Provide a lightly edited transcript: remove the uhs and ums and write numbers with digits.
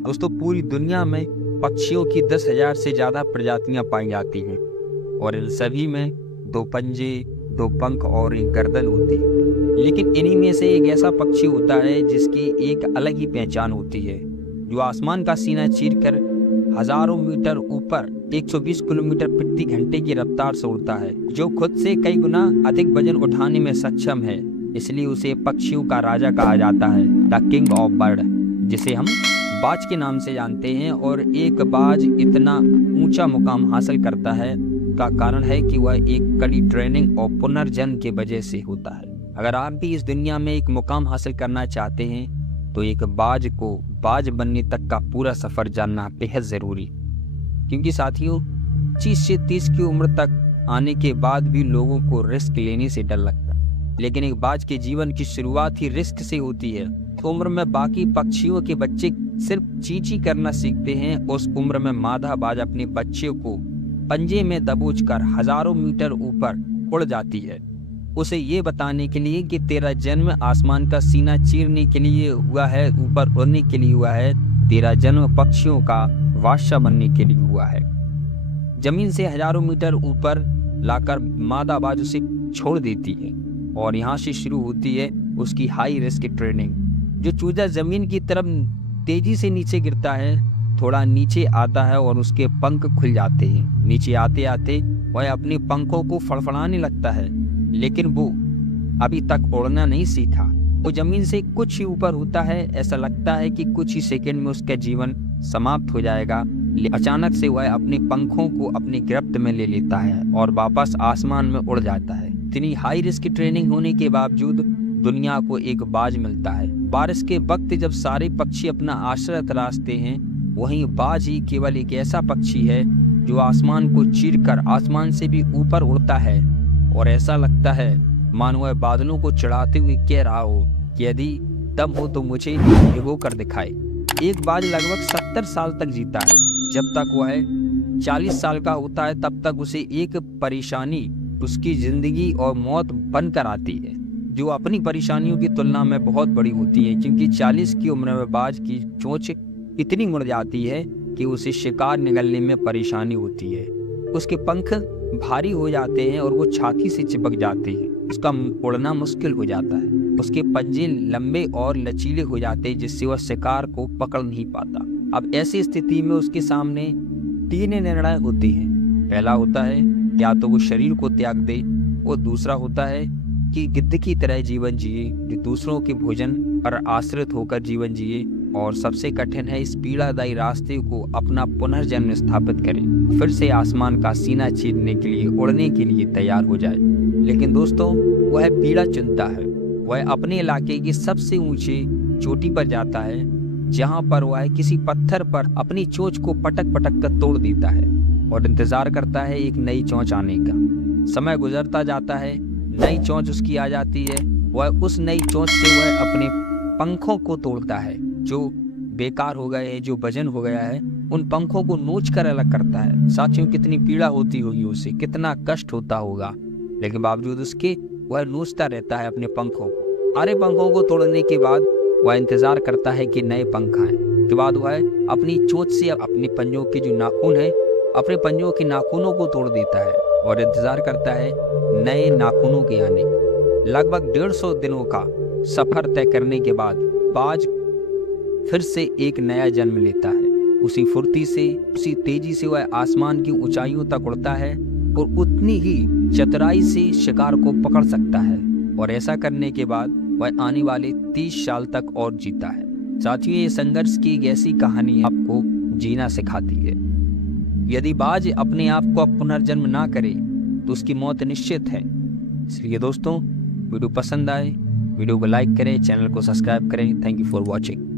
दोस्तों पूरी दुनिया में पक्षियों की 10,000 से ज्यादा प्रजातियां पाई जाती हैं और इन सभी में 2 पंजे, 2 पंख और एक गर्दन होती है। लेकिन इन्हीं में से एक ऐसा पक्षी होता है जिसकी एक अलग ही पहचान होती है, जो आसमान का सीना चीरकर हजारों मीटर ऊपर 120 किलोमीटर प्रति घंटे की रफ्तार से उड़ता है, जो खुद से कई गुना अधिक वजन उठाने में सक्षम है। इसलिए उसे पक्षियों का राजा कहा जाता है, द किंग ऑफ बर्ड, जिसे हम बाज के नाम से जानते हैं। और एक बाज इतना ऊंचा मुकाम हासिल करता है का कारण है कि वह एक कड़ी ट्रेनिंग और पुनर्जन्म के वजह से होता है। अगर आप भी इस दुनिया में एक मुकाम हासिल करना चाहते हैं तो एक बाज को बाज बनने तक का पूरा सफर जानना बेहद जरूरी, क्योंकि साथियों 25 से 30 की उम्र तक आने के बाद भी लोगों को रिस्क लेने से डर लगता है, लेकिन एक बाज के जीवन की शुरुआत ही रिस्क से होती है। उम्र में बाकी पक्षियों के बच्चे सिर्फ चींची करना सीखते हैं। उस उम्र में मादा बाज अपने बच्चे को पंजे में दबोचकर हजारों मीटर ऊपर उड़ जाती है, उसे ये बताने के लिए कि तेरा जन्म आसमान का सीना चीरने के लिए हुआ है, ऊपर उड़ने के लिए हुआ है। तेरा जन्म पक्षियों का बादशाह बनने के लिए हुआ है। जमीन से हजारों मीटर ऊपर लाकर मादा बाज उसे छोड़ देती है और यहाँ से शुरू होती है उसकी हाई रिस्क ट्रेनिंग। जो चूजा जमीन की तरफ तेजी से नीचे गिरता है, थोड़ा नीचे आता है और उसके पंख खुल जाते हैं। नीचे आते आते वह अपने पंखों को फड़फड़ाने लगता है, लेकिन वो अभी तक उड़ना नहीं सीखा। वो जमीन से कुछ ही ऊपर होता है, ऐसा लगता है कि कुछ ही सेकंड में उसका जीवन समाप्त हो जाएगा। अचानक से वह अपने पंखों को अपनी गिरफ्त में ले लेता है और वापस आसमान में उड़ जाता है। इतनी हाई रिस्क ट्रेनिंग होने के बावजूद दुनिया को एक बाज मिलता है। बारिश के वक्त जब सारे पक्षी अपना आश्रय तलाशते हैं, वहीं बाज ही केवल एक ऐसा पक्षी है जो आसमान को चीरकर आसमान से भी ऊपर उड़ता है और ऐसा लगता है मानो वह बादलों को चढ़ाते हुए कह रहा हो कि यदि दम हो तो मुझे भिगो कर दिखाए। एक बाज लगभग 70 साल तक जीता है। जब तक वह 40 साल का होता है तब तक उसे एक परेशानी उसकी जिंदगी और मौत बनकर आती है, जो अपनी परेशानियों की तुलना में बहुत बड़ी होती है, क्योंकि 40 की उम्र में बाज की चोंच इतनी मुड़ जाती है कि उसे शिकार निगलने में परेशानी होती है। उसके पंख भारी हो जाते हैं और वो छाती से चिपक जाते हैं। उसका उड़ना मुश्किल हो जाता है। उसके पंजे लंबे और लचीले हो जाते हैं, जिससे वह शिकार को पकड़ नहीं पाता। अब ऐसी स्थिति में उसके सामने 3 निर्णय होते हैं। पहला होता है या तो वो शरीर को त्याग दे, और दूसरा होता है कि गिद्ध की तरह जीवन जिए, जो दूसरों के भोजन पर आश्रित होकर जीवन जिए, और सबसे कठिन है इस पीड़ादायी रास्ते को अपना पुनर्जन्म स्थापित करे, फिर से आसमान का सीना चीरने के लिए उड़ने के लिए तैयार हो जाए। लेकिन दोस्तों वह पीड़ा चुनता है। वह अपने इलाके की सबसे ऊंची चोटी पर जाता है, जहां पर वह किसी पत्थर पर अपनी चोंच को पटक पटक कर तोड़ देता है और इंतजार करता है एक नई चोंच आने का। समय गुजरता जाता है, नई चोंच उसकी आ जाती है। वह उस नई चोंच से वह अपने पंखों को तोड़ता है, जो बेकार हो गए हैं, जो वजन हो गया है, उन पंखों को नोच कर अलग करता है। साथियों कितनी पीड़ा होती होगी उसे, कितना कष्ट होता होगा, लेकिन बावजूद उसके वह नोचता रहता है अपने पंखों को। सारे पंखों को तोड़ने के बाद वह इंतजार करता है कि नए पंख आए। के बाद वह अपनी चोंच से अपने पंजों के जो नाखून है, अपने पंजों के नाखूनों को तोड़ देता है और इंतजार करता है नए नाखूनों के आने। लगभग 150 दिनों का सफर तय करने के बाद बाज फिर से एक नया जन्म लेता है। उसी फुर्ती से, उसी तेजी से वह आसमान की ऊंचाइयों तक उड़ता है और उतनी ही चतुराई से शिकार को पकड़ सकता है, और ऐसा करने के बाद वह आने वाले 30 साल तक और जीता है। साथियों ये संघर्ष की एक ऐसी कहानी आपको जीना सिखाती है। यदि बाज अपने आप को पुनर्जन्म ना करे तो उसकी मौत निश्चित है। इसलिए दोस्तों वीडियो पसंद आए वीडियो को लाइक करें, चैनल को सब्सक्राइब करें। Thank you for watching.